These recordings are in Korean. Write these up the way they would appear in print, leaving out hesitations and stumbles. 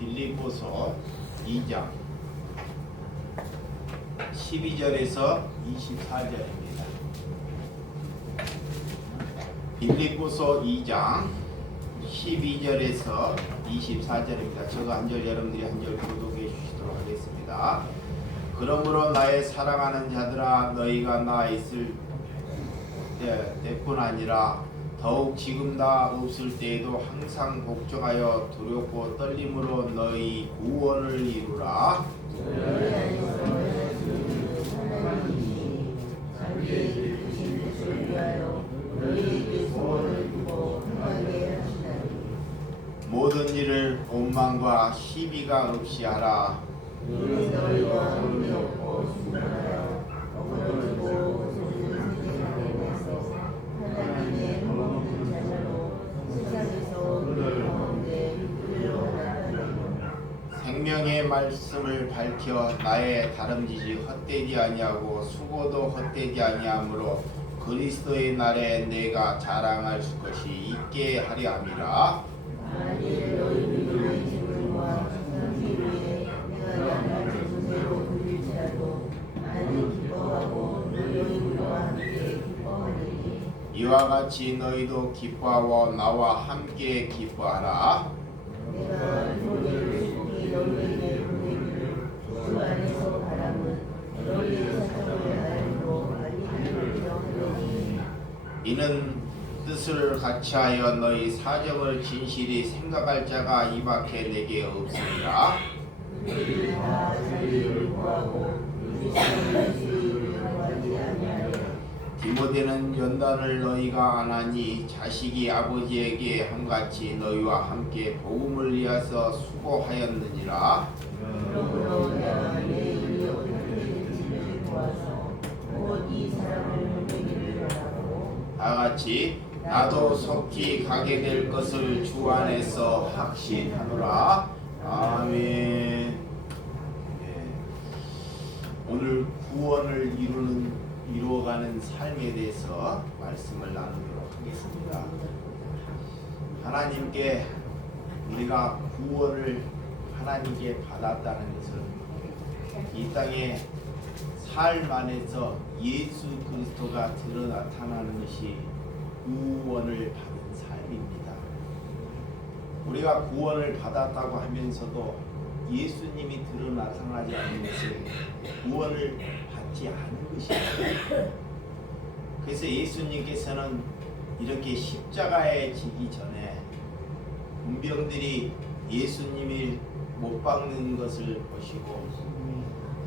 빌립보서 2장 12절에서 24절입니다. 빌립보서 2장 12절에서 24절입니다. 저거 한 절 여러분들이 한 절 교독해 주시도록 하겠습니다. 그러므로 나의 사랑하는 자들아, 너희가 나 있을 때뿐 아니라 더욱 지금 나 없을 때에도 항상 걱정하여 두렵고 떨림으로 너희 구원을 이루라. 모든 일을 원망과 시비가 없이 하라. 생명의 말씀을 밝혀 나의 다름질이 헛되지 아니하고 수고도 헛되지 아니하므로 그리스도의 날에 내가 자랑할 것이 있게 하려 함이라. 이와 같이 너희도 기뻐하고 나와 함께 기뻐하라. 이는 뜻을 같이하여 너희 사정을 진실히 생각할 자가 이 밖에 내게 없으리라. 디모데는 연단을 너희가 안 하니 자식이 아버지에게 함같이 너희와 함께 복음을 위하여 수고하였느니라. 다같이 나도 속히 가게 될 것을 주 안에서 확신하노라. 아멘. 오늘 구원을 이루어가는 삶에 대해서 말씀을 나누도록 하겠습니다. 하나님께 우리가 구원을 하나님께 받았다는 것은 이 땅에 삶 안에서 예수 그리스도가 드러나타나는 것이 구원을 받은 삶입니다. 우리가 구원을 받았다고 하면서도 예수님이 드러나타나지 않는 것은 구원을 받지 않은 것입니다. 그래서 예수님께서는 이렇게 십자가에 지기 전에 문병들이 예수님을 못 박는 것을 보시고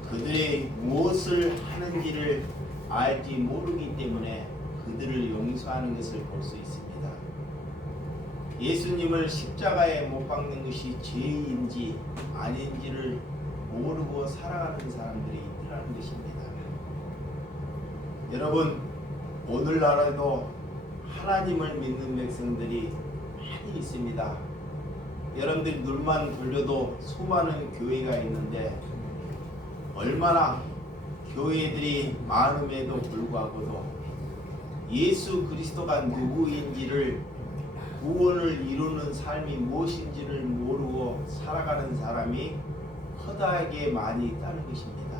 그들의 무엇을 하는지를 알지 모르기 때문에 그들을 용서하는 것을 볼 수 있습니다. 예수님을 십자가에 못 박는 것이 죄인지 아닌지를 모르고 살아가는 사람들이 있더라는 것입니다. 여러분, 오늘날에도 하나님을 믿는 백성들이 많이 있습니다. 여러분들 눈만 돌려도 수많은 교회가 있는데 얼마나 교회들이 많음에도 불구하고도 예수 그리스도가 누구인지를 구원을 이루는 삶이 무엇인지를 모르고 살아가는 사람이 허다하게 많이 있다는 것입니다.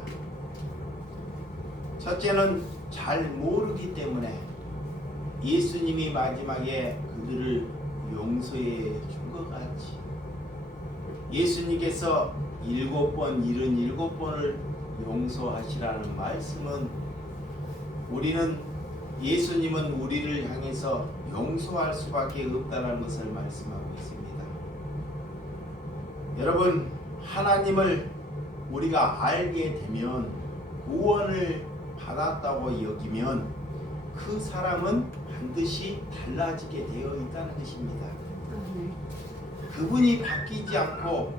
첫째는 잘 모르기 때문에 예수님이 마지막에 그들을 용서해 준 것 같이 예수님께서 7번 77번을 용서하시라는 말씀은 예수님은 우리를 향해서 용서할 수밖에 없다는 것을 말씀하고 있습니다. 여러분, 하나님을 우리가 알게 되면 구원을 받았다고 여기면 그 사람은 반드시 달라지게 되어 있다는 것입니다. 그분이 바뀌지 않고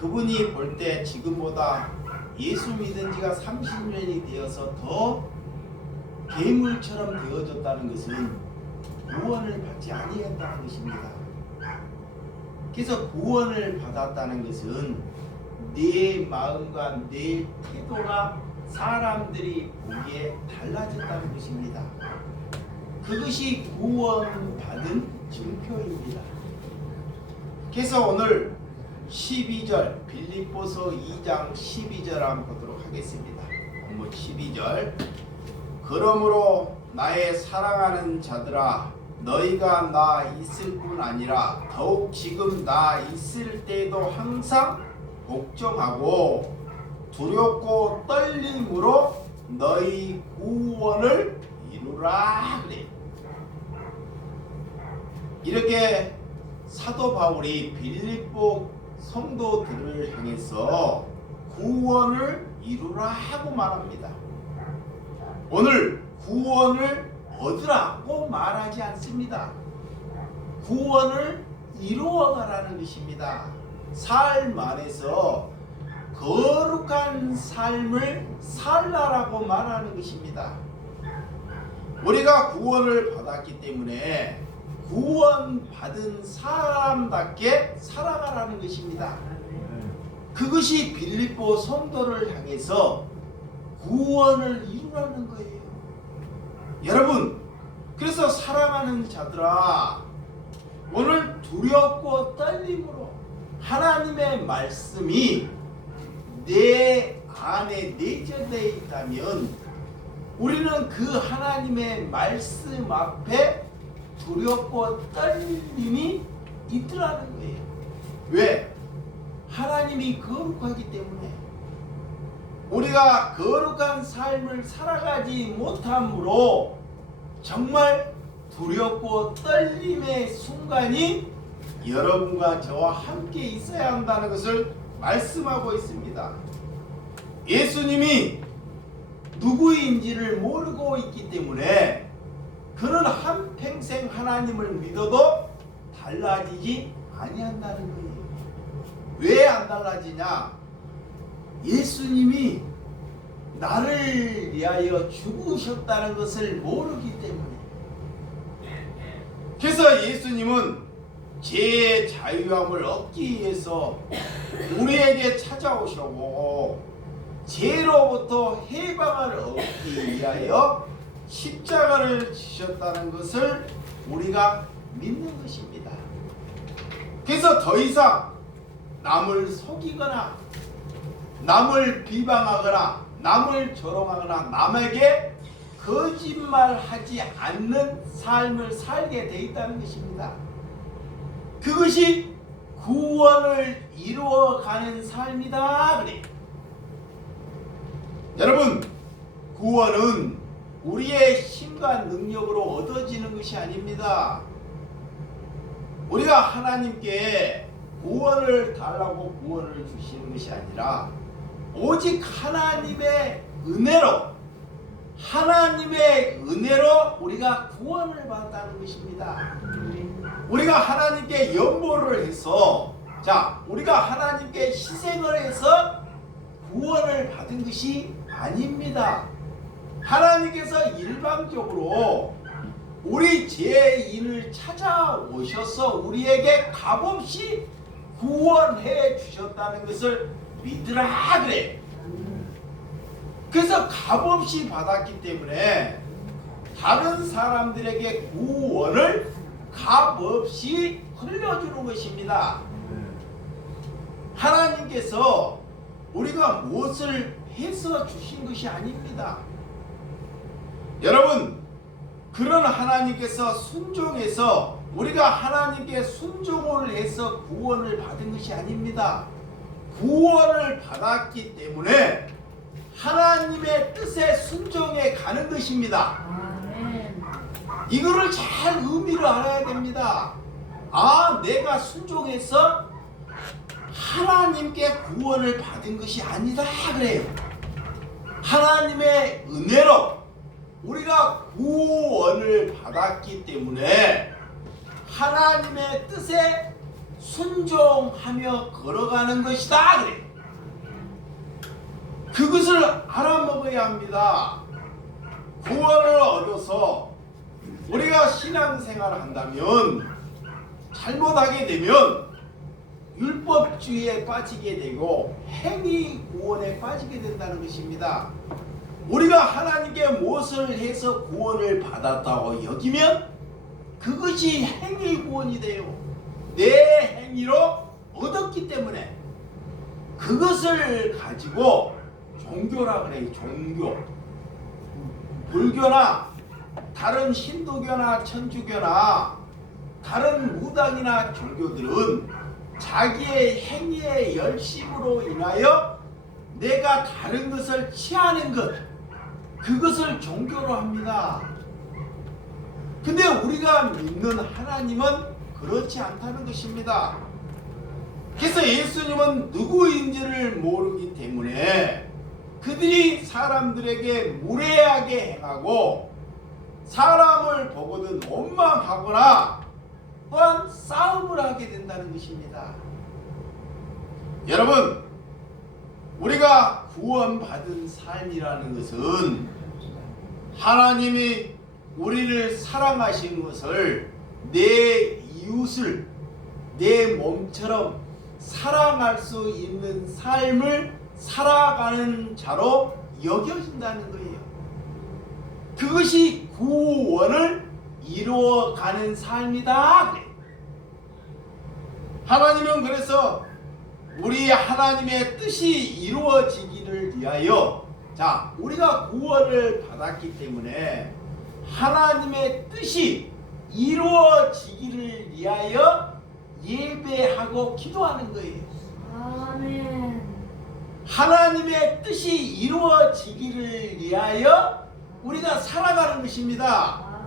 그분이 볼 때 지금보다 예수 믿은 지가 30년이 되어서 더 괴물처럼 되어졌다는 것은 구원을 받지 아니했다는 것입니다. 그래서 구원을 받았다는 것은 내 마음과 내 태도가 사람들이 보기에 달라졌다는 것입니다. 그것이 구원받은 증표입니다. 그래서 오늘 12절 빌립보서 2장 12절 한번 보도록 하겠습니다. 본문 12절 그러므로 나의 사랑하는 자들아 너희가 나 있을 뿐 아니라 더욱 지금 나 있을 때에도 항상 복종하고 두렵고 떨림으로 너희 구원을 이루라 그래. 이렇게 사도 바울이 빌립보 성도들을 향해서 구원을 이루라 하고 말합니다. 오늘 구원을 얻으라고 말하지 않습니다. 구원을 이루어가라는 것입니다. 삶 안에서 거룩한 삶을 살라라고 말하는 것입니다. 우리가 구원을 받았기 때문에 구원받은 사람답게 살아가라는 것입니다. 그것이 빌립보 성도를 향해서 구원을 이루라는 거예요. 여러분, 그래서 사랑하는 자들아, 오늘 두렵고 떨림으로 하나님의 말씀이 내 안에 내재되어 있다면 우리는 그 하나님의 말씀 앞에 두렵고 떨림이 있더라는 거예요. 왜? 하나님이 거룩하기 때문에. 우리가 거룩한 삶을 살아가지 못함으로 정말 두렵고 떨림의 순간이 여러분과 저와 함께 있어야 한다는 것을 말씀하고 있습니다. 예수님이 누구인지를 모르고 있기 때문에 그는 한평생 하나님을 믿어도 달라지지 아니한다는 거예요. 왜 안 달라지냐? 예수님이 나를 위하여 죽으셨다는 것을 모르기 때문에. 그래서 예수님은 죄의 자유함을 얻기 위해서 우리에게 찾아오셨고 죄로부터 해방을 얻기 위하여 십자가를 지셨다는 것을 우리가 믿는 것입니다. 그래서 더 이상 남을 속이거나 남을 비방하거나 남을 조롱하거나 남에게 거짓말하지 않는 삶을 살게 돼 있다는 것입니다. 그것이 구원을 이루어가는 삶이다 그래. 여러분, 구원은 우리의 힘과 능력으로 얻어지는 것이 아닙니다. 우리가 하나님께 구원을 달라고 구원을 주시는 것이 아니라 오직 하나님의 은혜로 우리가 구원을 받았다는 것입니다. 우리가 하나님께 연보를 해서 우리가 하나님께 희생을 해서 구원을 받은 것이 아닙니다. 하나님께서 일방적으로 우리 죄인을 찾아오셔서 우리에게 값없이 구원해 주셨다는 것을 믿으라 그래. 그래서 값없이 받았기 때문에 다른 사람들에게 구원을 값없이 흘려주는 것입니다. 하나님께서 우리가 무엇을 해서 주신 것이 아닙니다. 여러분, 그런 하나님께서 순종해서 우리가 하나님께 순종을 해서 구원을 받은 것이 아닙니다. 구원을 받았기 때문에 하나님의 뜻에 순종해 가는 것입니다. 이거를 잘 의미를 알아야 됩니다. 내가 순종해서 하나님께 구원을 받은 것이 아니다 그래요. 하나님의 은혜로 우리가 구원을 받았기 때문에 하나님의 뜻에 순종하며 걸어가는 것이다 그래. 그것을 알아먹어야 합니다. 구원을 얻어서 우리가 신앙생활을 한다면 잘못하게 되면 율법주의에 빠지게 되고 행위 구원에 빠지게 된다는 것입니다. 우리가 하나님께 무엇을 해서 구원을 받았다고 여기면 그것이 행위 구원이 돼요. 내 행위로 얻었기 때문에 그것을 가지고 종교라 그래요. 종교. 불교나 다른 힌두교나 천주교나 다른 무당이나 종교들은 자기의 행위의 열심으로 인하여 내가 다른 것을 취하는 것, 그것을 종교로 합니다. 근데 우리가 믿는 하나님은 그렇지 않다는 것입니다. 그래서 예수님은 누구인지를 모르기 때문에 그들이 사람들에게 무례하게 행하고 사람을 보고는 원망하거나 또한 싸움을 하게 된다는 것입니다. 여러분, 우리가 구원받은 삶이라는 것은 하나님이 우리를 사랑하신 것을 내 이웃을 내 몸처럼 사랑할 수 있는 삶을 살아가는 자로 여겨진다는 거예요. 그것이 구원을 이루어가는 삶이다. 하나님은 그래서 우리 하나님의 뜻이 이루어지기를 위하여, 자, 우리가 구원을 받았기 때문에 하나님의 뜻이 이루어지기를 위하여 예배하고 기도하는 거예요. 아멘. 하나님의 뜻이 이루어지기를 위하여 우리가 살아가는 것입니다. 아멘.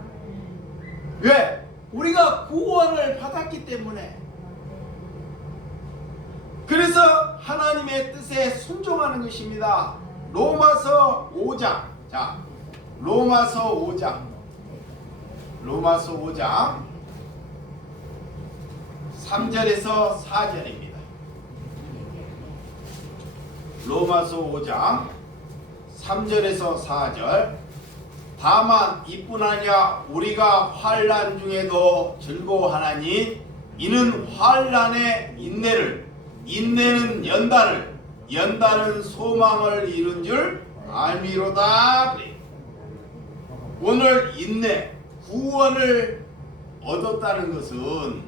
왜? 우리가 구원을 받았기 때문에. 그래서 하나님의 뜻에 순종하는 것입니다. 로마서 5장. 자, 로마서 5장 3절에서 4절입니다. 로마서 5장 3절에서 4절. 다만 이뿐 아니라 우리가 환난 중에도 즐거워하나니 이는 환난의 인내를, 인내는 연단을, 연단은 소망을 이룬 줄 알미로다. 오늘 인내, 구원을 얻었다는 것은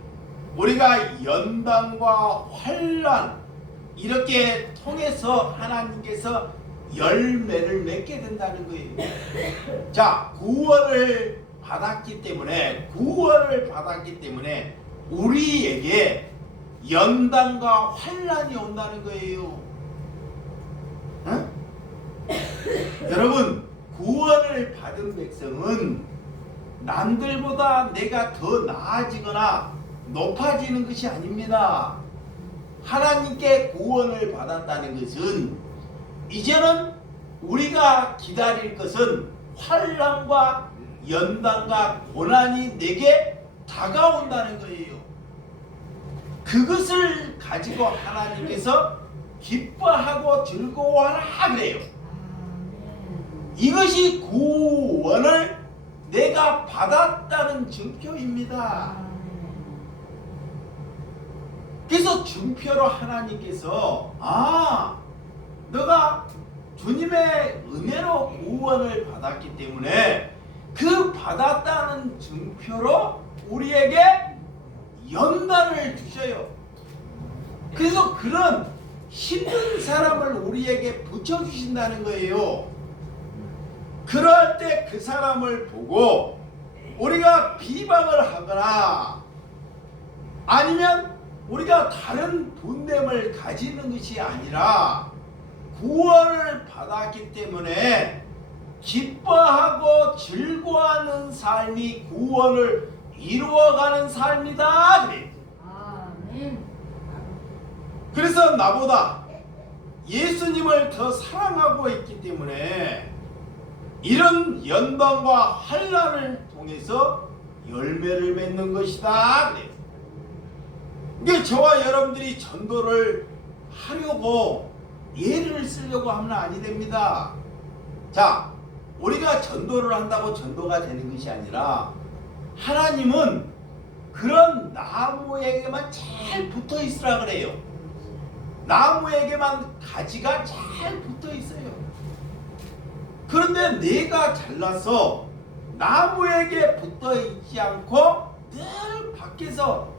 우리가 연단과 환난 이렇게 통해서 하나님께서 열매를 맺게 된다는 거예요. 자, 구원을 받았기 때문에 우리에게 연단과 환난이 온다는 거예요. 어? 여러분, 구원을 받은 백성은 남들보다 내가 더 나아지거나 높아지는 것이 아닙니다. 하나님께 구원을 받았다는 것은 이제는 우리가 기다릴 것은 환난과 연단과 고난이 내게 다가온다는 거예요. 그것을 가지고 하나님께서 기뻐하고 즐거워하라 그래요. 이것이 구원을 내가 받았다는 증표입니다. 그래서 증표로 하나님께서 너가 주님의 은혜로 구원을 받았기 때문에 그 받았다는 증표로 우리에게 연단을 주셔요. 그래서 그런 힘든 사람을 우리에게 붙여주신다는 거예요. 그럴 때 그 사람을 보고 우리가 비방을 하거나 아니면 우리가 다른 분냄을 가지는 것이 아니라 구원을 받았기 때문에 기뻐하고 즐거워하는 삶이 구원을 이루어가는 삶이다. 그래. 아멘. 그래서 나보다 예수님을 더 사랑하고 있기 때문에 이런 연단과 환난을 통해서 열매를 맺는 것이다. 그래. 이게 저와 여러분들이 전도를 하려고 예를 쓰려고 하면 아니 됩니다. 자, 우리가 전도를 한다고 전도가 되는 것이 아니라 하나님은 그런 나무에게만 잘 붙어 있으라 그래요. 나무에게만 가지가 잘 붙어 있어요. 그런데 내가 잘나서 나무에게 붙어 있지 않고 늘 밖에서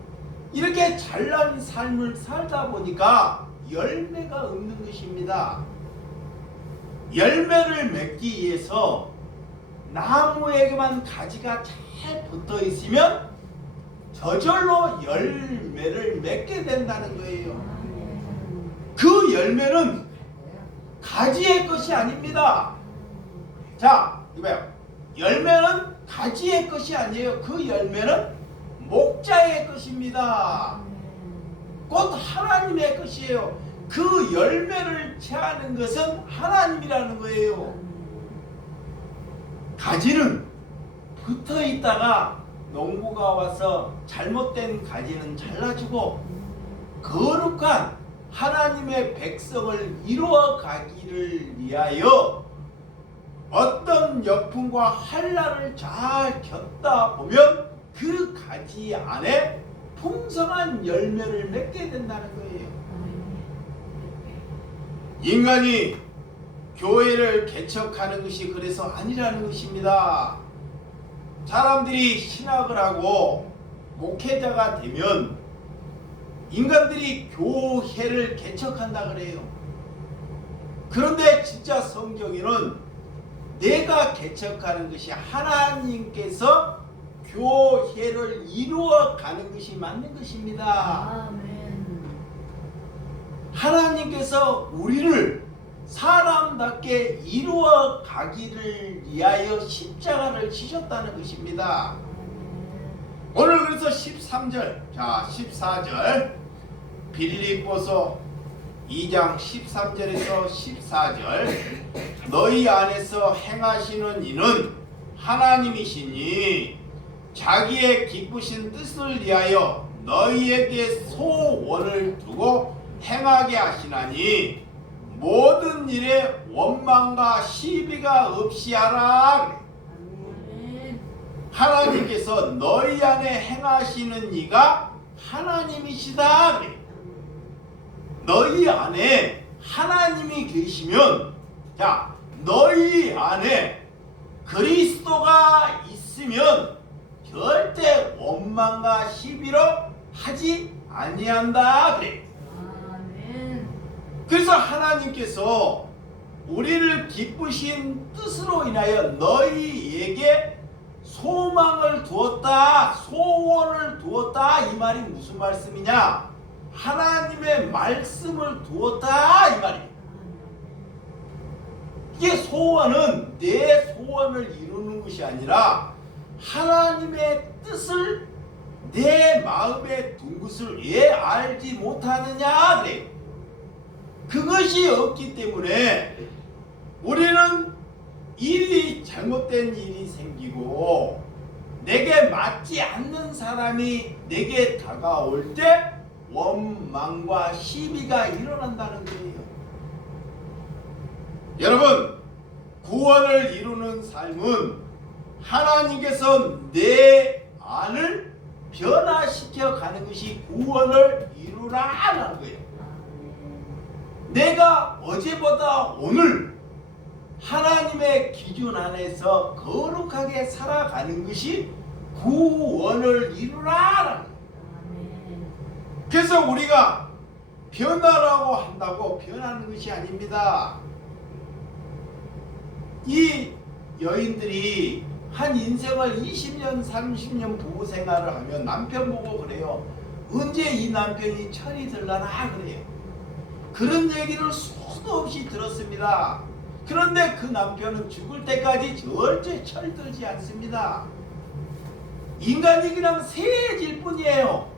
이렇게 잘난 삶을 살다 보니까 열매가 없는 것입니다. 열매를 맺기 위해서 나무에게만 가지가 잘 붙어 있으면 저절로 열매를 맺게 된다는 거예요. 그 열매는 가지의 것이 아닙니다. 자, 이봐요. 열매는 가지의 것이 아니에요. 그 열매는 목자의 것입니다. 곧 하나님의 것이에요. 그 열매를 채하는 것은 하나님이라는 거예요. 가지는 붙어 있다가 농부가 와서 잘못된 가지는 잘라주고 거룩한 하나님의 백성을 이루어 가기를 위하여 어떤 역풍과 한란을 잘 겪다 보면 그 가지 안에 풍성한 열매를 맺게 된다는 거예요. 인간이 교회를 개척하는 것이 그래서 아니라는 것입니다. 사람들이 신학을 하고 목회자가 되면 인간들이 교회를 개척한다 그래요. 그런데 진짜 성경에는 내가 개척하는 것이 하나님께서 교회를 이루어 가는 것이 맞는 것입니다. 아멘. 하나님께서 우리를 사람답게 이루어 가기를 위하여 십자가를 지셨다는 것입니다. 오늘 그래서 13절, 자 14절 빌립보서 2장 13절에서 14절 너희 안에서 행하시는 이는 하나님이시니 자기의 기쁘신 뜻을 위하여 너희에게 소원을 두고 행하게 하시나니 모든 일에 원망과 시비가 없이 하라. 아멘. 하나님께서 너희 안에 행하시는 이가 하나님이시다. 너희 안에 하나님이 계시면, 자, 너희 안에 그리스도가 있으면 절대 원망과 시비로 하지 아니한다. 그래. 아멘. 그래서 하나님께서 우리를 기쁘신 뜻으로 인하여 너희에게 소망을 두었다, 소원을 두었다. 이 말이 무슨 말씀이냐? 하나님의 말씀을 두었다 이 말이에요. 이게 소원은 내 소원을 이루는 것이 아니라 하나님의 뜻을 내 마음에 둔 것을 왜 알지 못하느냐 그래요. 그것이 없기 때문에 우리는 일이 잘못된 일이 생기고 내게 맞지 않는 사람이 내게 다가올 때 원망과 시비가 일어난다는 거예요. 여러분, 구원을 이루는 삶은 하나님께서 내 안을 변화시켜 가는 것이 구원을 이루라는 거예요. 내가 어제보다 오늘 하나님의 기준 안에서 거룩하게 살아가는 것이 구원을 이루라는 거예요. 그래서 우리가 변화라고 한다고 변하는 것이 아닙니다. 이 여인들이 한 인생을 20년 30년 부부 생활을 하면 남편 보고 그래요. 언제 이 남편이 철이 들라나 그래요. 그런 얘기를 수도 없이 들었습니다. 그런데 그 남편은 죽을 때까지 절대 철이 들지 않습니다. 인간이 그냥 세해질 뿐이에요.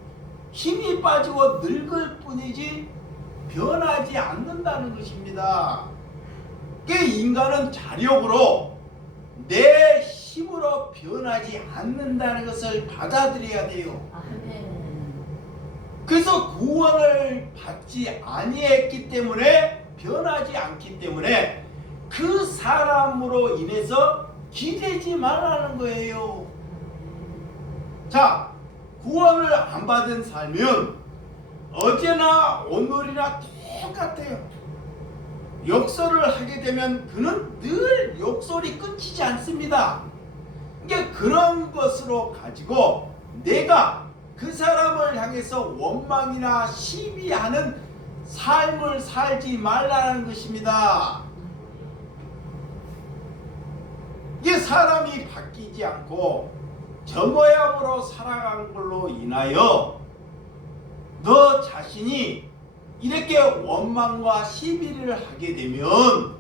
힘이 빠지고 늙을 뿐이지 변하지 않는다는 것입니다. 그 인간은 자력으로 내 힘으로 변하지 않는다는 것을 받아들여야 돼요. 아멘. 그래서 구원을 받지 아니했기 때문에 변하지 않기 때문에 그 사람으로 인해서 기대지 말라는 거예요. 자, 구원을 안 받은 삶은 어제나 오늘이나 똑같아요. 욕설을 하게 되면 그는 늘 욕설이 끊이지 않습니다. 이게 그런 것으로 가지고 내가 그 사람을 향해서 원망이나 시비하는 삶을 살지 말라는 것입니다. 이게 사람이 바뀌지 않고 저 모양으로 살아간 걸로 인하여 너 자신이 이렇게 원망과 시비를 하게 되면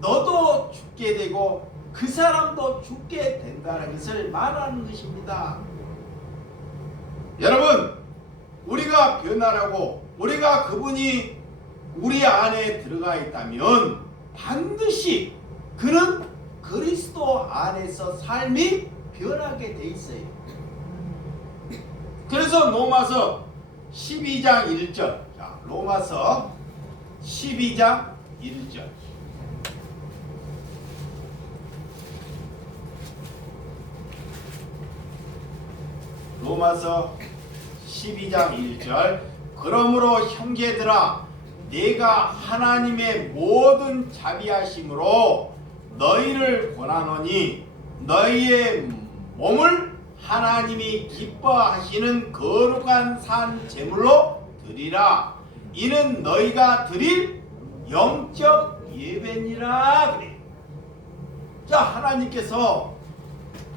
너도 죽게 되고 그 사람도 죽게 된다는 것을 말하는 것입니다. 여러분, 우리가 변화라고 우리가 그분이 우리 안에 들어가 있다면 반드시 그는 그리스도 안에서 삶이 변하게 돼 있어요. 그래서 로마서 12장 1절, 자, 로마서 12장 1절. 로마서 12장 1절. 그러므로 형제들아, 내가 하나님의 모든 자비하심으로 너희를 권하노니 너희의 몸을 하나님이 기뻐하시는 거룩한 산 제물로 드리라. 이는 너희가 드릴 영적 예배니라. 그래. 자, 하나님께서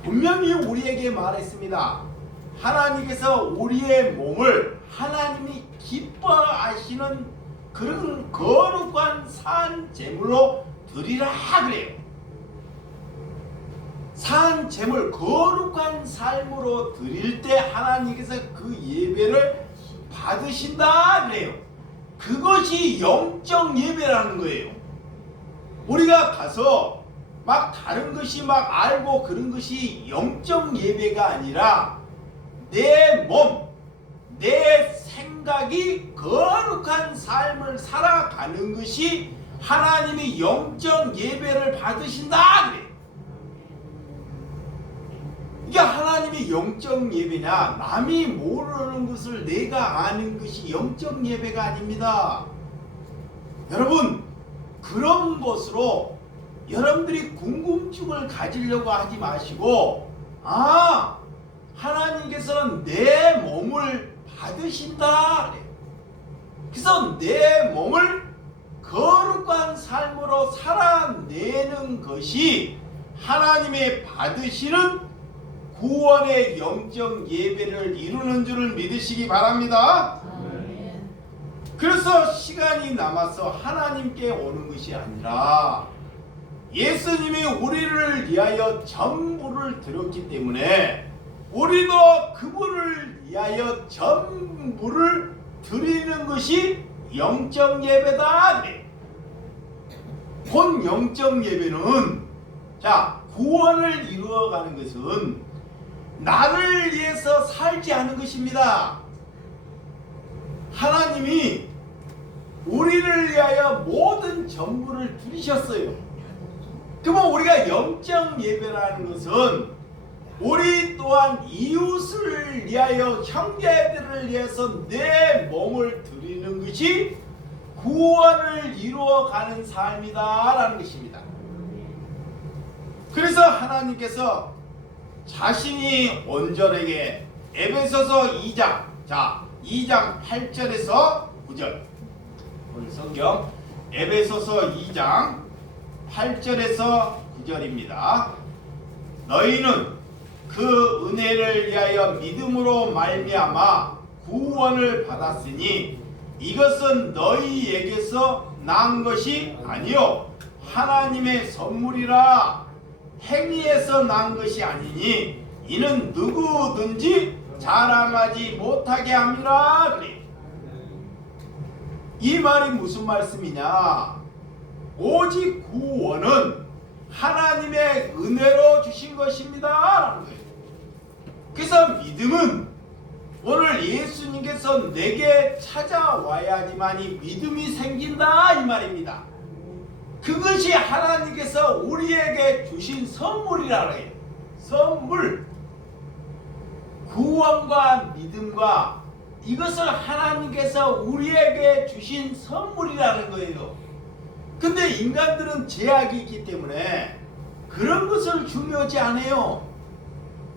분명히 우리에게 말했습니다. 하나님께서 우리의 몸을 하나님이 기뻐하시는 그런 거룩한 산 제물로 드리라 그래요. 산 제물, 거룩한 삶으로 드릴 때 하나님께서 그 예배를 받으신다 그래요. 그것이 영적 예배라는 거예요. 우리가 가서 막 다른 것이 막 알고 그런 것이 영적 예배가 아니라 내 몸, 내 생각이 거룩한 삶을 살아가는 것이 하나님이 영적 예배를 받으신다 그래. 이게 하나님이 영적 예배냐? 남이 모르는 것을 내가 아는 것이 영적 예배가 아닙니다. 여러분, 그런 것으로 여러분들이 궁금증을 가지려고 하지 마시고, 하나님께서는 내 몸을 받으신다 그래. 그래서 내 몸을 거룩한 삶으로 살아내는 것이 하나님의 받으시는 구원의 영적 예배를 이루는 줄을 믿으시기 바랍니다. 그래서 시간이 남아서 하나님께 오는 것이 아니라 예수님이 우리를 위하여 전부를 드렸기 때문에 우리도 그분을 위하여 전부를 드리는 것이 영적 예배다. 본 영적 예배는, 자, 구원을 이루어가는 것은 나를 위해서 살지 않은 것입니다. 하나님이 우리를 위하여 모든 전부를 드리셨어요. 그러면 우리가 영적 예배라는 것은 우리 또한 이웃을 위하여, 형제들을 위해서 내 몸을 드리는 것이 구원을 이루어가는 삶이다라는 것입니다. 그래서 하나님께서 자신이 온전하게 에베소서 2장, 자, 2장 8절에서 9절, 오늘 성경 에베소서 2장 8절에서 9절입니다. 너희는 그 은혜를 위하여 믿음으로 말미암아 구원을 받았으니 이것은 너희에게서 난 것이 아니요 하나님의 선물이라. 행위에서 난 것이 아니니 이는 누구든지 자랑하지 못하게 함이라. 그래. 이 말이 무슨 말씀이냐? 오직 구원은 하나님의 은혜로 주신 것입니다 라는 거예요. 그래서 믿음은 오늘 예수님께서 내게 찾아와야지만이 믿음이 생긴다 이 말입니다. 그것이 하나님께서 우리에게 주신 선물이라고 해요. 선물. 구원과 믿음과 이것을 하나님께서 우리에게 주신 선물이라는 거예요. 근데 인간들은 제약이 있기 때문에 그런 것을 중요하지 않아요.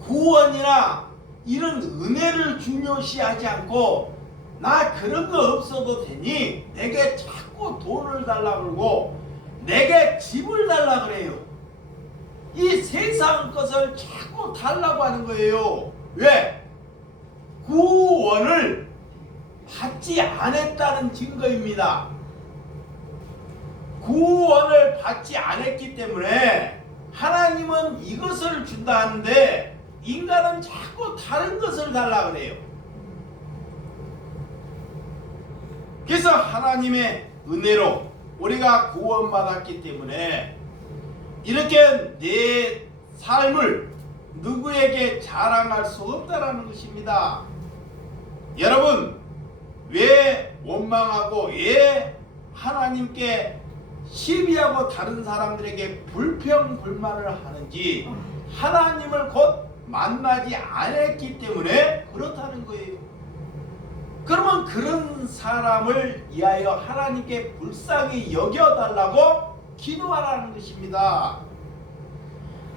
구원이나 이런 은혜를 중요시하지 않고 나 그런 거 없어도 되니 내게 자꾸 돈을 달라 그러고 내게 집을 달라 그래요. 이 세상 것을 자꾸 달라고 하는 거예요. 왜? 구원을 받지 않았다는 증거입니다. 구원을 받지 않았기 때문에 하나님은 이것을 준다 하는데 인간은 자꾸 다른 것을 달라 그래요. 그래서 하나님의 은혜로 우리가 구원받았기 때문에 이렇게 내 삶을 누구에게 자랑할 수 없다라는 것입니다. 여러분, 왜 원망하고 왜 하나님께 시비하고 다른 사람들에게 불평불만을 하는지 하나님을 곧 만나지 않았기 때문에 그렇다는 거예요. 그러면 그런 사람을 위하여 하나님께 불쌍히 여겨달라고 기도하라는 것입니다.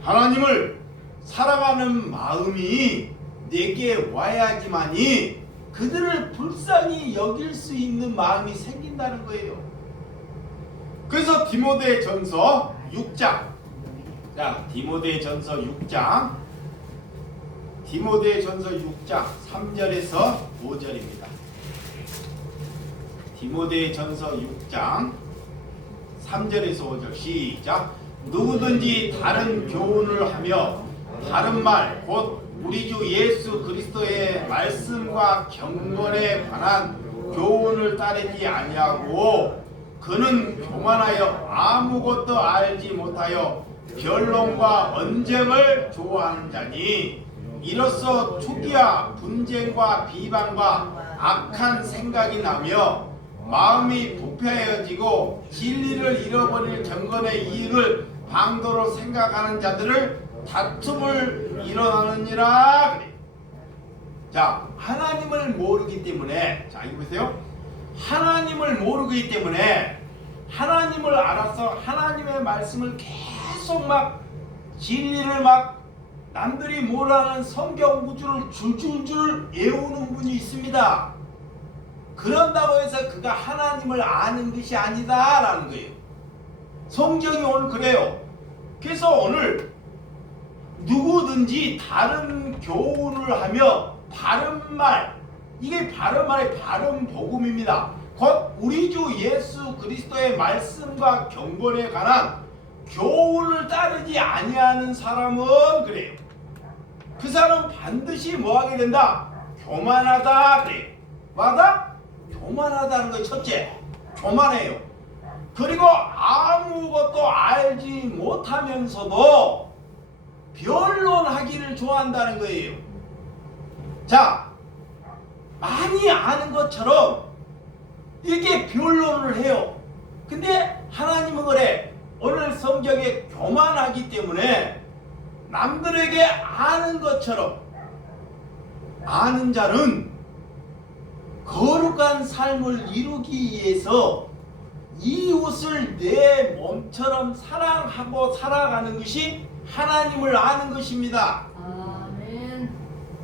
하나님을 사랑하는 마음이 내게 와야지만이 그들을 불쌍히 여길 수 있는 마음이 생긴다는 거예요. 그래서 디모데전서 6장, 자, 디모데전서 6장 3절에서 5절입니다. 디모데전서 6장 3절에서 5절 시작. 누구든지 다른 교훈을 하며 다른 말 곧 우리 주 예수 그리스도의 말씀과 경건에 관한 교훈을 따르지 아니하고 그는 교만하여 아무것도 알지 못하여 변론과 언쟁을 좋아하는 자니 이로써 투기와 분쟁과 비방과 악한 생각이 나며 마음이 부패해지고 진리를 잃어버릴 경건의 이익을 방도로 생각하는 자들을 다툼을 일어나느니라 그래. 자, 하나님을 모르기 때문에, 자, 이거 보세요. 하나님을 모르기 때문에 하나님을 알아서 하나님의 말씀을 계속 막 진리를 막 남들이 모르는 성경 구절을 줄줄줄 외우는 분이 있습니다. 그런다고 해서 그가 하나님을 아는 것이 아니다라는 거예요. 성경이 오늘 그래요. 그래서 오늘 누구든지 다른 교훈을 하며 바른 말, 이게 바른 말의 바른 복음입니다. 곧 우리 주 예수 그리스도의 말씀과 경건에 관한 교훈을 따르지 아니하는 사람은 그래요. 그 사람은 반드시 뭐하게 된다? 교만하다 그래요. 맞아? 교만하다는 거 첫째, 교만해요. 그리고 아무것도 알지 못하면서도 변론하기를 좋아한다는 거예요. 자, 많이 아는 것처럼 이렇게 변론을 해요. 근데 하나님은 그래, 오늘 성경에 교만하기 때문에 남들에게 아는 것처럼 아는 자는 거룩한 삶을 이루기 위해서 이웃을 내 몸처럼 사랑하고 살아가는 것이 하나님을 아는 것입니다. 아멘.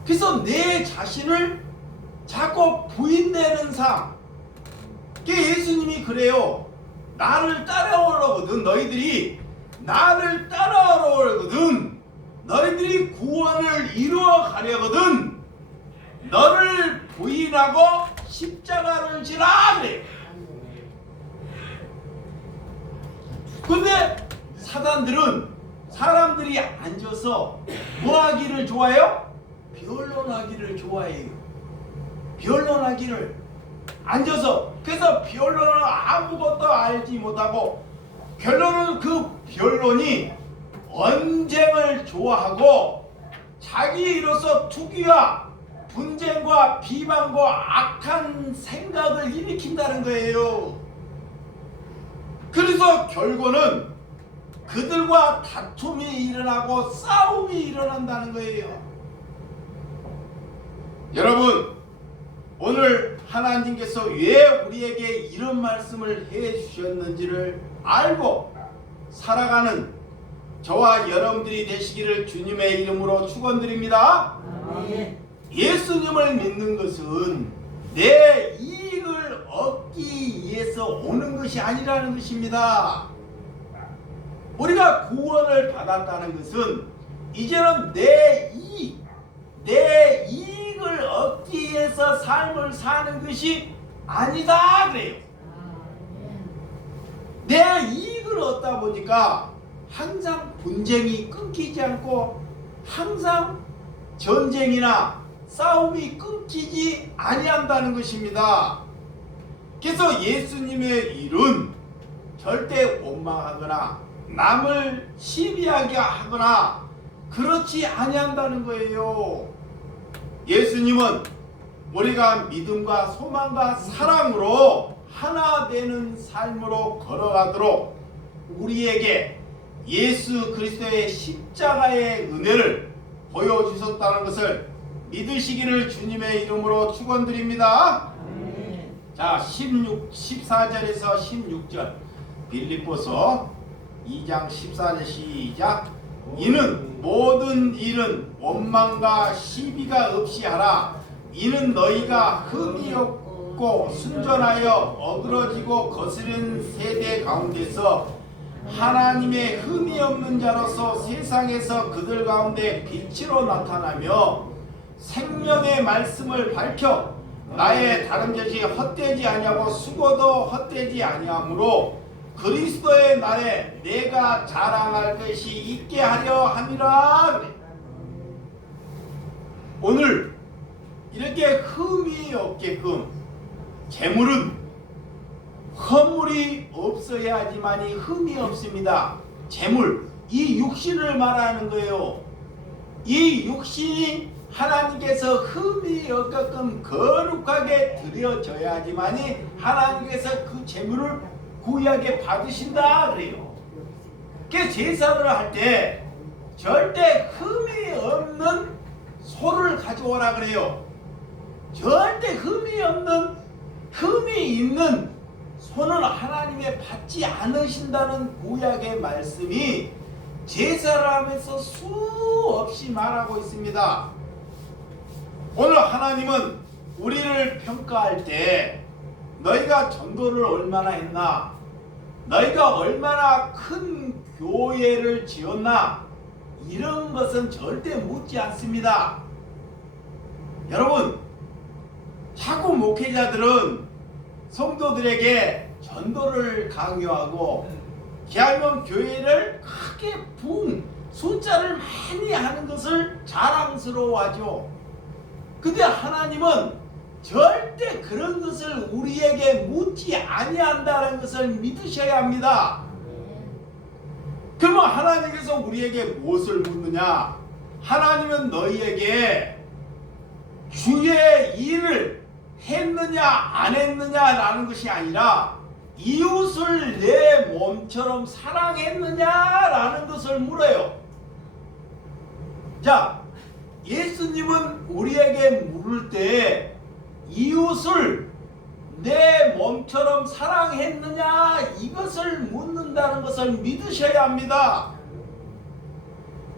그래서 내 자신을 자꾸 부인내는 삶. 예수님이 그래요. 나를 따라오려거든 너희들이 나를 따라오려거든 너희들이 구원을 이루어 가려거든 너를 부인하고 십자가를 지라 그래. 근데 사람들이 앉아서 뭐 하기를 좋아해요? 변론하기를 좋아해요. 변론하기를 앉아서. 그래서 변론은 아무것도 알지 못하고 결론은 그 변론이 언쟁을 좋아하고 자기로서 투기와 분쟁과 비방과 악한 생각을 일으킨다는 거예요. 그래서 결과는 그들과 다툼이 일어나고 싸움이 일어난다는 거예요. 여러분, 오늘 하나님께서 왜 우리에게 이런 말씀을 해주셨는지를 알고 살아가는 저와 여러분들이 되시기를 주님의 이름으로 축원드립니다. 아멘. 예수님을 믿는 것은 내 이익을 얻기 위해서 오는 것이 아니라는 것입니다. 우리가 구원을 받았다는 것은 이제는 내 이익을 얻기 위해서 삶을 사는 것이 아니다 그래요. 내 이익을 얻다 보니까 항상 분쟁이 끊기지 않고 항상 전쟁이나 싸움이 끊기지 아니한다는 것입니다. 그래서 예수님의 일은 절대 원망하거나 남을 시비하게 하거나 그렇지 아니한다는 거예요. 예수님은 우리가 믿음과 소망과 사랑으로 하나 되는 삶으로 걸어가도록 우리에게 예수 그리스도의 십자가의 은혜를 보여주셨다는 것을 믿으시기를 주님의 이름으로 축원드립니다. 자, 14절에서 16절 빌립보서 2장 14절 시작. 이는 모든 일은 원망과 시비가 없이 하라. 이는 너희가 흠이 없고 순전하여 어그러지고 거스른 세대 가운데서 하나님의 흠이 없는 자로서 세상에서 그들 가운데 빛으로 나타나며 생명의 말씀을 밝혀 나의 다른 것이 헛되지 아니하고 수고도 헛되지 아니하므로 그리스도의 날에 내가 자랑할 것이 있게 하려 함이라. 오늘 이렇게 흠이 없게끔 재물은 허물이 없어야지만이 흠이 없습니다. 재물, 이 육신을 말하는 거예요. 이 육신이 하나님께서 흠이 없게끔 거룩하게 드려져야지만이 하나님께서 그 재물을 구약에 받으신다 그래요. 그 제사를 할 때 절대 흠이 없는 소를 가져오라 그래요. 절대 흠이 없는 흠이 있는 소는 하나님의 받지 않으신다는 구약의 말씀이 제사를 하면서 수없이 말하고 있습니다. 오늘 하나님은 우리를 평가할 때 너희가 전도를 얼마나 했나? 너희가 얼마나 큰 교회를 지었나? 이런 것은 절대 묻지 않습니다. 여러분, 자꾸 목회자들은 성도들에게 전도를 강요하고 기하면 교회를 크게 숫자를 많이 하는 것을 자랑스러워하죠. 근데 하나님은 절대 그런 것을 우리에게 묻지 아니한다는 것을 믿으셔야 합니다. 그러면 하나님께서 우리에게 무엇을 묻느냐? 하나님은 너희에게 주의 일을 했느냐 안 했느냐라는 것이 아니라 이웃을 내 몸처럼 사랑했느냐라는 것을 물어요. 자, 예수님은 우리에게 물을 때 이웃을 내 몸처럼 사랑했느냐 이것을 묻는다는 것을 믿으셔야 합니다.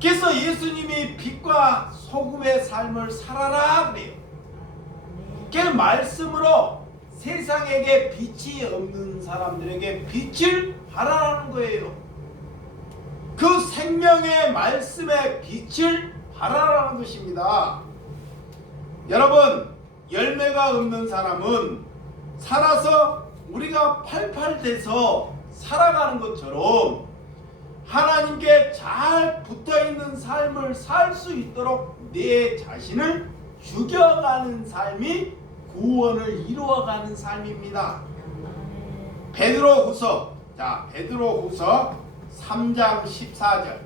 그래서 예수님이 빛과 소금의 삶을 살아라 그래요. 그 말씀으로 세상에게 빛이 없는 사람들에게 빛을 발하라는 거예요. 그 생명의 말씀의 빛을 발하라는 것입니다. 여러분, 열매가 없는 사람은 살아서 우리가 팔팔돼서 살아가는 것처럼 하나님께 잘 붙어있는 삶을 살 수 있도록 내 자신을 죽여가는 삶이 구원을 이루어가는 삶입니다. 베드로후서 3장 14절.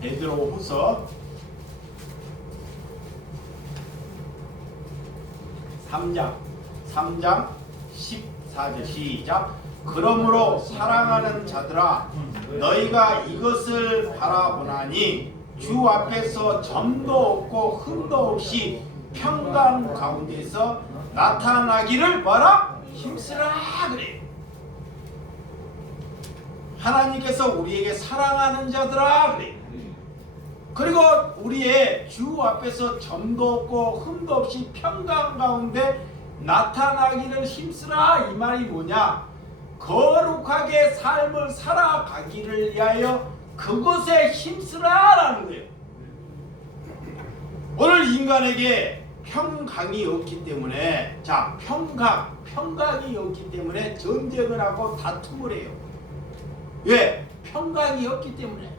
베드로후서 3장 14절 시작. 그러므로 사랑하는 자들아 너희가 이것을 바라보나니 주 앞에서 점도 없고 흠도 없이 평강 가운데서 나타나기를 뭐라? 힘쓰라 그래. 하나님께서 우리에게 사랑하는 자들아 그래. 그리고 우리의 주 앞에서 점도 없고 흠도 없이 평강 가운데 나타나기를 힘쓰라. 이 말이 뭐냐? 거룩하게 삶을 살아가기를 위하여 그것에 힘쓰라라는 거예요. 오늘 인간에게 평강이 없기 때문에, 자, 평강이 없기 때문에 전쟁을 하고 다툼을 해요. 왜? 평강이 없기 때문에.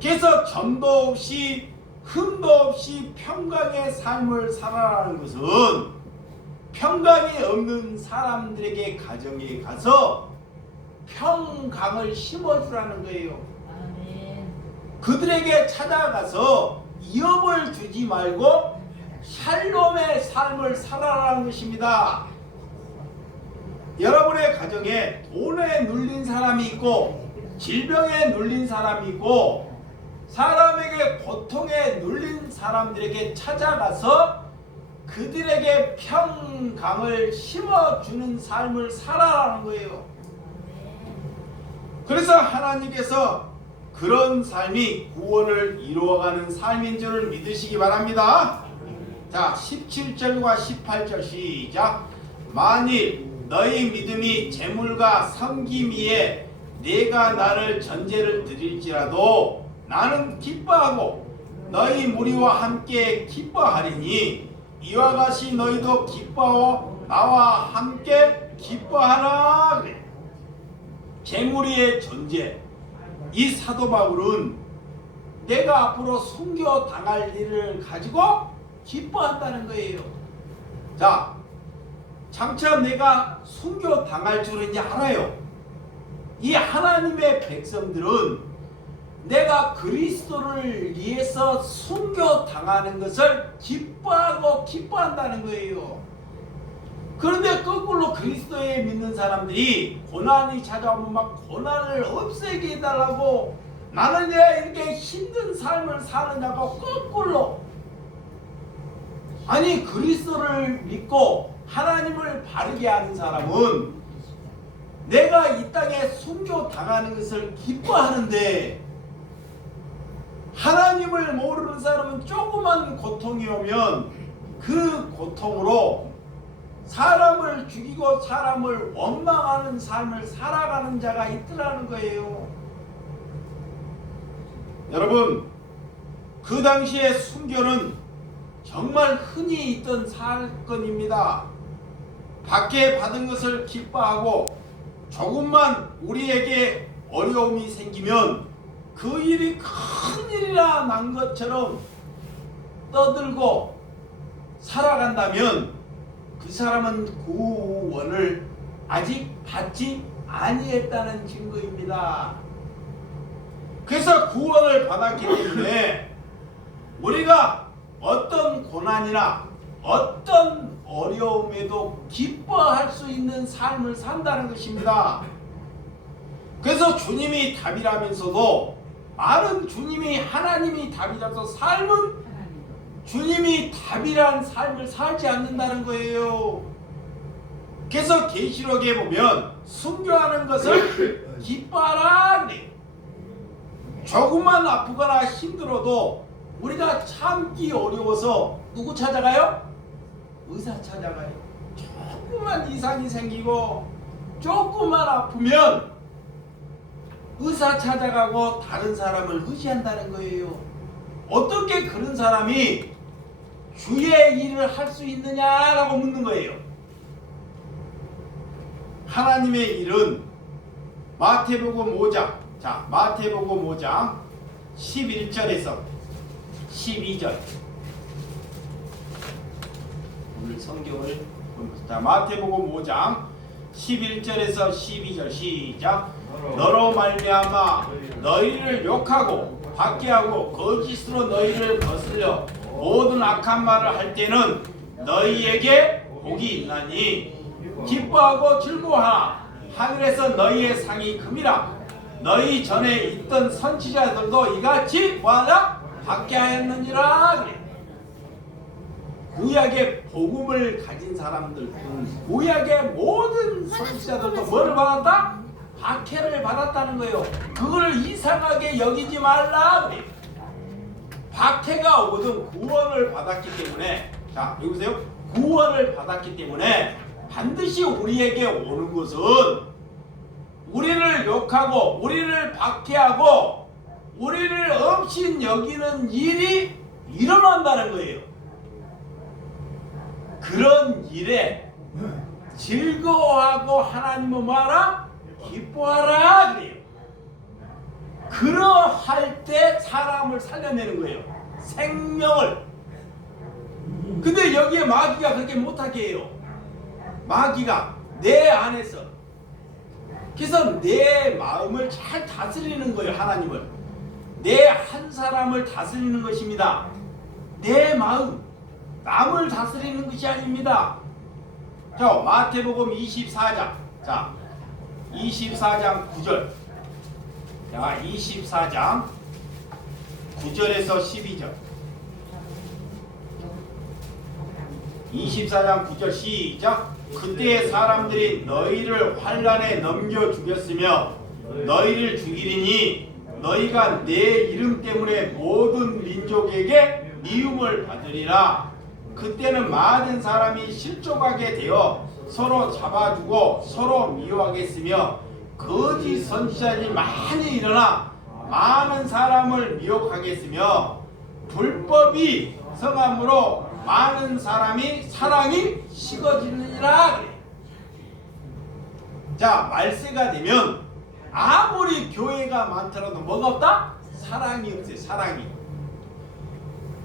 그래서 점도 없이 흠도 없이 평강의 삶을 살아가는 것은 평강이 없는 사람들에게 가정에 가서 평강을 심어주라는 거예요. 아멘. 그들에게 찾아가서 위협을 주지 말고 샬롬의 삶을 살아가는 것입니다. 여러분의 가정에 돈에 눌린 사람이 있고 질병에 눌린 사람이 있고 사람에게 고통에 눌린 사람들에게 찾아가서 그들에게 평강을 심어주는 삶을 살아가는 거예요. 그래서 하나님께서 그런 삶이 구원을 이루어가는 삶인 줄을 믿으시기 바랍니다. 자, 17절과 18절 시작. 만일 너희 믿음이 재물과 섬김이에 내가 나를 전제를 드릴지라도 나는 기뻐하고 너희 무리와 함께 기뻐하리니 이와 같이 너희도 기뻐하고 나와 함께 기뻐하라. 그래. 재물의 존재. 이 사도 바울은 내가 앞으로 순교 당할 일을 가지고 기뻐한다는 거예요. 자, 장차 내가 순교 당할 줄은 이제 알아요. 이 하나님의 백성들은 내가 그리스도를 위해서 순교 당하는 것을 기뻐하고 기뻐한다는 거예요. 그런데 거꾸로 그리스도에 믿는 사람들이 고난이 찾아오면 막 고난을 없애게 해달라고 나는 왜 이렇게 힘든 삶을 사느냐고 거꾸로. 아니, 그리스도를 믿고 하나님을 바르게 하는 사람은 내가 이 땅에 순교 당하는 것을 기뻐하는데, 하나님을 모르는 사람은 조그만 고통이 오면 그 고통으로 사람을 죽이고 사람을 원망하는 삶을 살아가는 자가 있더라는 거예요. 여러분, 그 당시에 순교는 정말 흔히 있던 사건입니다. 밖에 받은 것을 기뻐하고 조금만 우리에게 어려움이 생기면 그 일이 큰일이라 난 것처럼 떠들고 살아간다면 그 사람은 구원을 아직 받지 아니했다는 증거입니다. 그래서 구원을 받았기 때문에 우리가 어떤 고난이나 어떤 어려움에도 기뻐할 수 있는 삶을 산다는 것입니다. 그래서 주님이 답이라면서도 말은 주님이 하나님이 답이라서 삶은 주님이 답이란 삶을 살지 않는다는 거예요. 그래서 계시록에 보면 순교하는 것을 기뻐하라 그래요. 조금만 아프거나 힘들어도 우리가 참기 어려워서 누구 찾아가요? 의사 찾아가요. 조금만 이상이 생기고 조금만 아프면 의사 찾아가고 다른 사람을 의지한다는 거예요. 어떻게 그런 사람이 주의 일을 할 수 있느냐라고 묻는 거예요. 하나님의 일은 마태복음 5장, 자, 마태복음 5장 11절에서 12절. 오늘 성경을 봅니다. 마태복음 5장 11절에서 12절 시작. 너로 말미암아 너희를 욕하고 박해하고 거짓으로 너희를 거슬려 모든 악한 말을 할 때는 너희에게 복이 있나니 기뻐하고 즐거워하라. 하늘에서 너희의 상이 금이라. 너희 전에 있던 선지자들도 이같이 뭐하라? 박해하였느니라. 그래. 구약의 복음을 가진 사람들, 구약의 모든 선지자들도 뭐를 받았다? 박해를 받았다는 거예요. 그걸 이상하게 여기지 말라. 그래. 박해가 오거든 구원을 받았기 때문에, 자 여기 보세요. 구원을 받았기 때문에 반드시 우리에게 오는 것은 우리를 욕하고 우리를 박해하고 우리를 없인 여기는 일이 일어난다는 거예요. 그런 일에 즐거워하고 하나님은 뭐하라? 기뻐하라 그래요. 그러할 때 사람을 살려내는 거예요. 생명을. 근데 여기에 마귀가 그렇게 못하게 해요. 마귀가 내 안에서. 그래서 내 마음을 잘 다스리는 거예요. 하나님을. 내 한 사람을 다스리는 것입니다. 내 마음. 남을 다스리는 것이 아닙니다. 자, 마태복음 24장. 자, 24장 9절. 자, 24장 9절에서 12절. 24장 9절 시작. 그때 사람들이 너희를 환란에 넘겨 죽였으며 너희를 죽이리니 너희가 내 이름 때문에 모든 민족에게 미움을 받으리라. 그때는 많은 사람이 실족하게 되어 서로 잡아주고 서로 미워하겠으며 거짓 선지자들이 많이 일어나 많은 사람을 미혹하겠으며 불법이 성함으로 많은 사람이 사랑이 식어지느니라. 자, 말세가 되면 아무리 교회가 많더라도 뭐가 없다? 사랑이 없어요. 사랑이.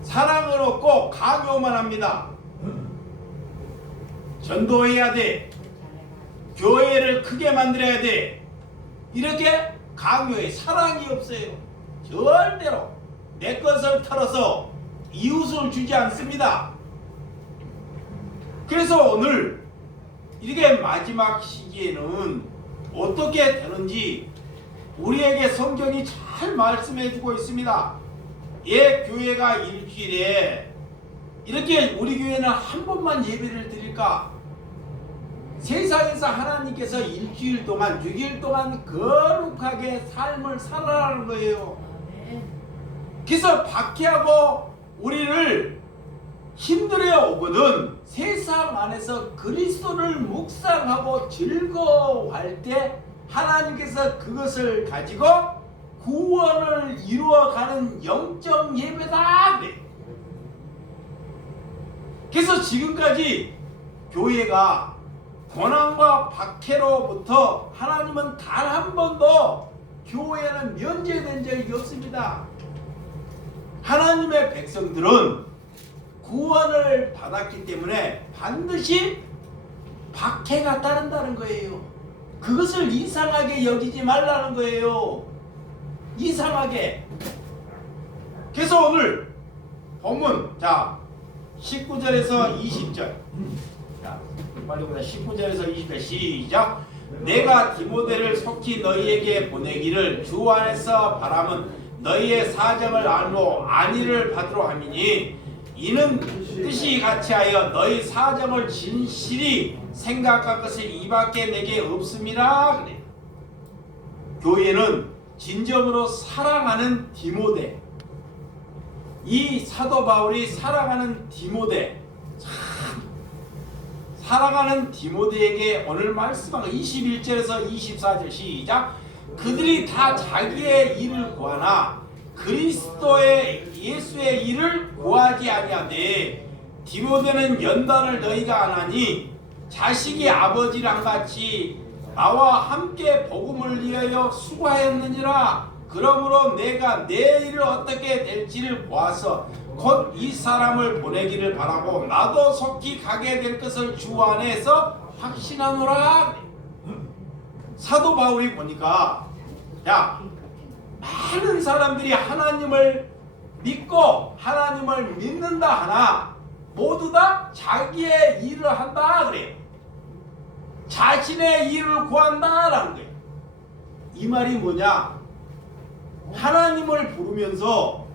사랑으로 꼭 강요만 합니다. 전도해야 돼. 교회를 크게 만들어야 돼. 이렇게 강요해. 사랑이 없어요. 절대로 내 것을 털어서 이웃을 주지 않습니다. 그래서 오늘 이렇게 마지막 시기에는 어떻게 되는지 우리에게 성경이 잘 말씀해 주고 있습니다. 예, 교회가 일주일에 이렇게 우리 교회는 한 번만 예배를 드릴까? 세상에서 하나님께서 일주일 동안 6일 동안 거룩하게 삶을 살아라는 거예요. 그래서 박해하고 우리를 힘들어 오거든 세상 안에서 그리스도를 묵상하고 즐거워할 때 하나님께서 그것을 가지고 구원을 이루어가는 영적 예배다. 그래서 지금까지 교회가 고난과 박해로부터 하나님은 단 한 번도 교회는 면제된 적이 없습니다. 하나님의 백성들은 구원을 받았기 때문에 반드시 박해가 따른다는 거예요. 그것을 이상하게 여기지 말라는 거예요. 이상하게. 그래서 오늘 본문 자 19절에서 20절. 자, 빨리 보자. 19절에서 20절 시작. 내가 디모데를 속히 너희에게 보내기를 주 안에서 바람은 너희의 사정을 알고 안위를 받으러 함이니 이는 뜻이 같이하여 너희 사정을 진실히 생각할 것이 이밖에 내게 없음이라 그래. 교회는 진정으로 사랑하는 디모데, 이 사도 바울이 사랑하는 디모데, 사랑하는 디모데에게 오늘 말씀한 21절에서 24절 시작. 그들이 다 자기의 일을 구하나 그리스도의 예수의 일을 구하지 아니하되 디모데는 연단을 너희가 안 하니 자식이 아버지랑 같이 나와 함께 복음을 위하여 수고하였느니라. 그러므로 내가 내 일을 어떻게 될지를 보아서 곧 이 사람을 보내기를 바라고 나도 속히 가게 될 것을 주 안에서 확신하노라. 사도 바울이 보니까 야, 많은 사람들이 하나님을 믿고 하나님을 믿는다 하나 모두 다 자기의 일을 한다 그래요. 자신의 일을 구한다라는 거예요. 이 말이 뭐냐? 하나님을 부르면서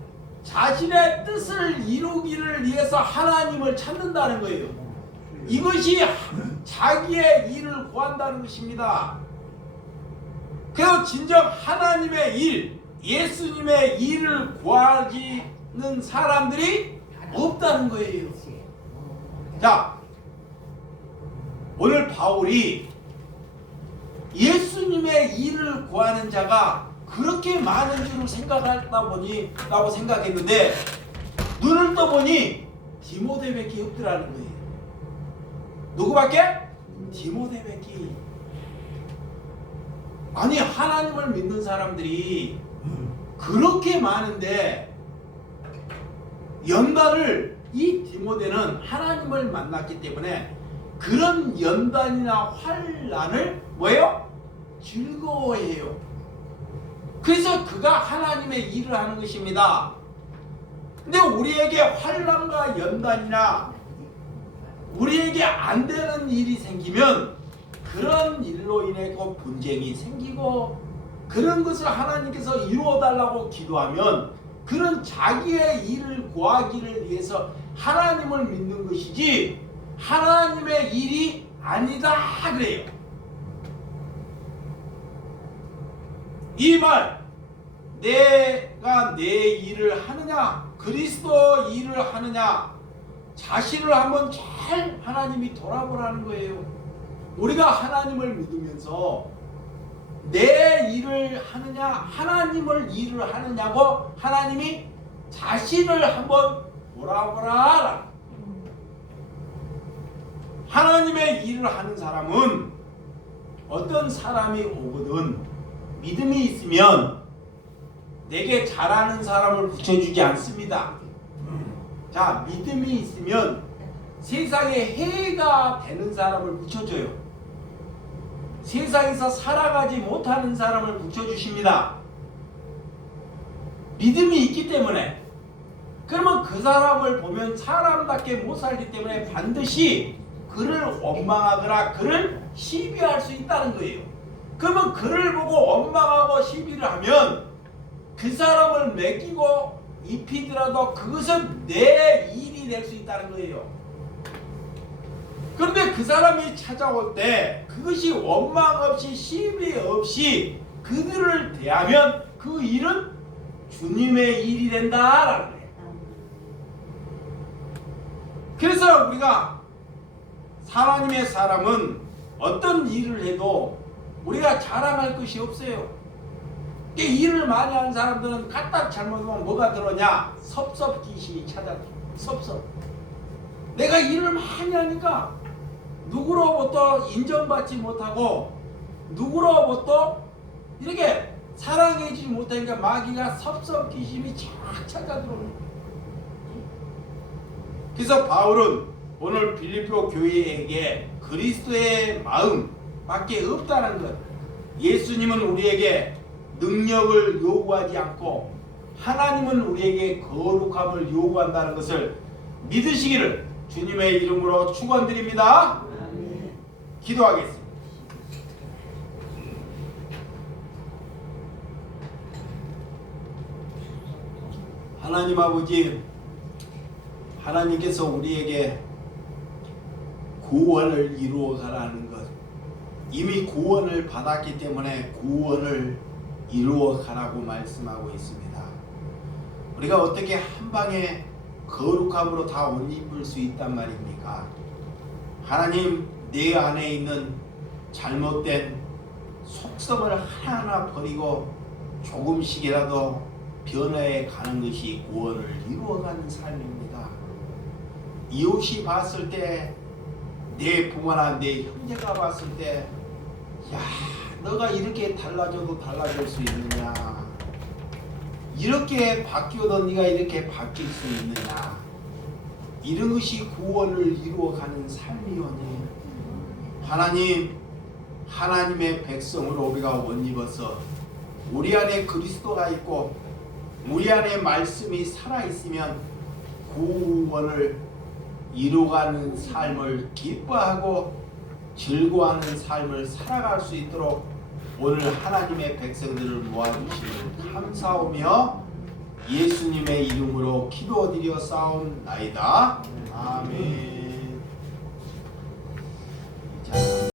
자신의 뜻을 이루기를 위해서 하나님을 찾는다는 거예요. 이것이 자기의 일을 구한다는 것입니다. 그래서 진정 하나님의 일, 예수님의 일을 구하지 사람들이 없다는 거예요. 자, 오늘 바울이 예수님의 일을 구하는 자가 그렇게 많은 줄을 라고 생각했는데 눈을 떠보니 디모데밖에 없더라는 거예요. 누구밖에? 디모데밖에. 아니, 하나님을 믿는 사람들이 그렇게 많은데 연단을, 이 디모데는 하나님을 만났기 때문에 그런 연단이나 환난을 뭐예요? 즐거워해요. 그래서 그가 하나님의 일을 하는 것입니다. 근데 우리에게 환난과 연단이나 우리에게 안 되는 일이 생기면 그런 일로 인해 또 분쟁이 생기고 그런 것을 하나님께서 이루어 달라고 기도하면 그런 자기의 일을 구하기를 위해서 하나님을 믿는 것이지 하나님의 일이 아니다 그래요. 이 말, 내가 내 일을 하느냐, 그리스도 일을 하느냐, 자신을 한번 잘 하나님이 돌아보라는 거예요. 우리가 하나님을 믿으면서 내 일을 하느냐, 하나님을 일을 하느냐고 하나님이 자신을 한번 돌아보라. 하나님의 일을 하는 사람은 어떤 사람이 오거든 믿음이 있으면 내게 잘하는 사람을 붙여주지 않습니다. 자, 믿음이 있으면 세상에 해가 되는 사람을 붙여줘요. 세상에서 살아가지 못하는 사람을 붙여주십니다. 믿음이 있기 때문에. 그러면 그 사람을 보면 사람답게 못 살기 때문에 반드시 그를 원망하거나 그를 시비할 수 있다는 거예요. 그러면 그를 보고 원망하고 시비를 하면 그 사람을 맡기고 입히더라도 그것은 내 일이 될 수 있다는 거예요. 그런데 그 사람이 찾아올 때 그것이 원망 없이 시비 없이 그들을 대하면 그 일은 주님의 일이 된다라는 거예요. 그래서 우리가 하나님의 사람은 어떤 일을 해도 우리가 자랑할 것이 없어요. 일을 많이 하는 사람들은 까딱 잘못하면 뭐가 들어오냐? 섭섭귀신이 찾아들어. 섭섭. 내가 일을 많이 하니까 누구로부터 인정받지 못하고 누구로부터 이렇게 사랑해주지 못하니까 마귀가 섭섭귀신이 쫙 찾아들어오는 거예요. 그래서 바울은 오늘 빌립보 교회에게 그리스도의 마음 밖에 없다는 것. 예수님은 우리에게 능력을 요구하지 않고 하나님은 우리에게 거룩함을 요구한다는 것을 믿으시기를 주님의 이름으로 축원드립니다. 기도하겠습니다. 하나님 아버지, 하나님께서 우리에게 구원을 이루어 가라는 것, 이미 구원을 받았기 때문에 구원을 이루어 가라고 말씀하고 있습니다. 우리가 어떻게 한 방에 거룩함으로 다 옷 입을 수 있단 말입니까? 하나님, 내 안에 있는 잘못된 속성을 하나하나 버리고 조금씩이라도 변화해 가는 것이 구원을 이루어가는 삶입니다. 이웃이 봤을 때, 내 부모나 내 형제가 봤을 때, 야, 너가 이렇게 달라져도 달라질 수 있느냐? 이렇게 바뀌어도 네가 이렇게 바뀔 수 있느냐? 이런 것이 구원을 이루어가는 삶이오니 하나님, 하나님의 백성으로 우리가 옷 입어서 우리 안에 그리스도가 있고 우리 안에 말씀이 살아있으면 구원을 이루어가는 삶을 기뻐하고 즐거워하는 삶을 살아갈 수 있도록 오늘 하나님의 백성들을 모아주시는 감사하며 예수님의 이름으로 기도드려 싸움나이다. 아멘.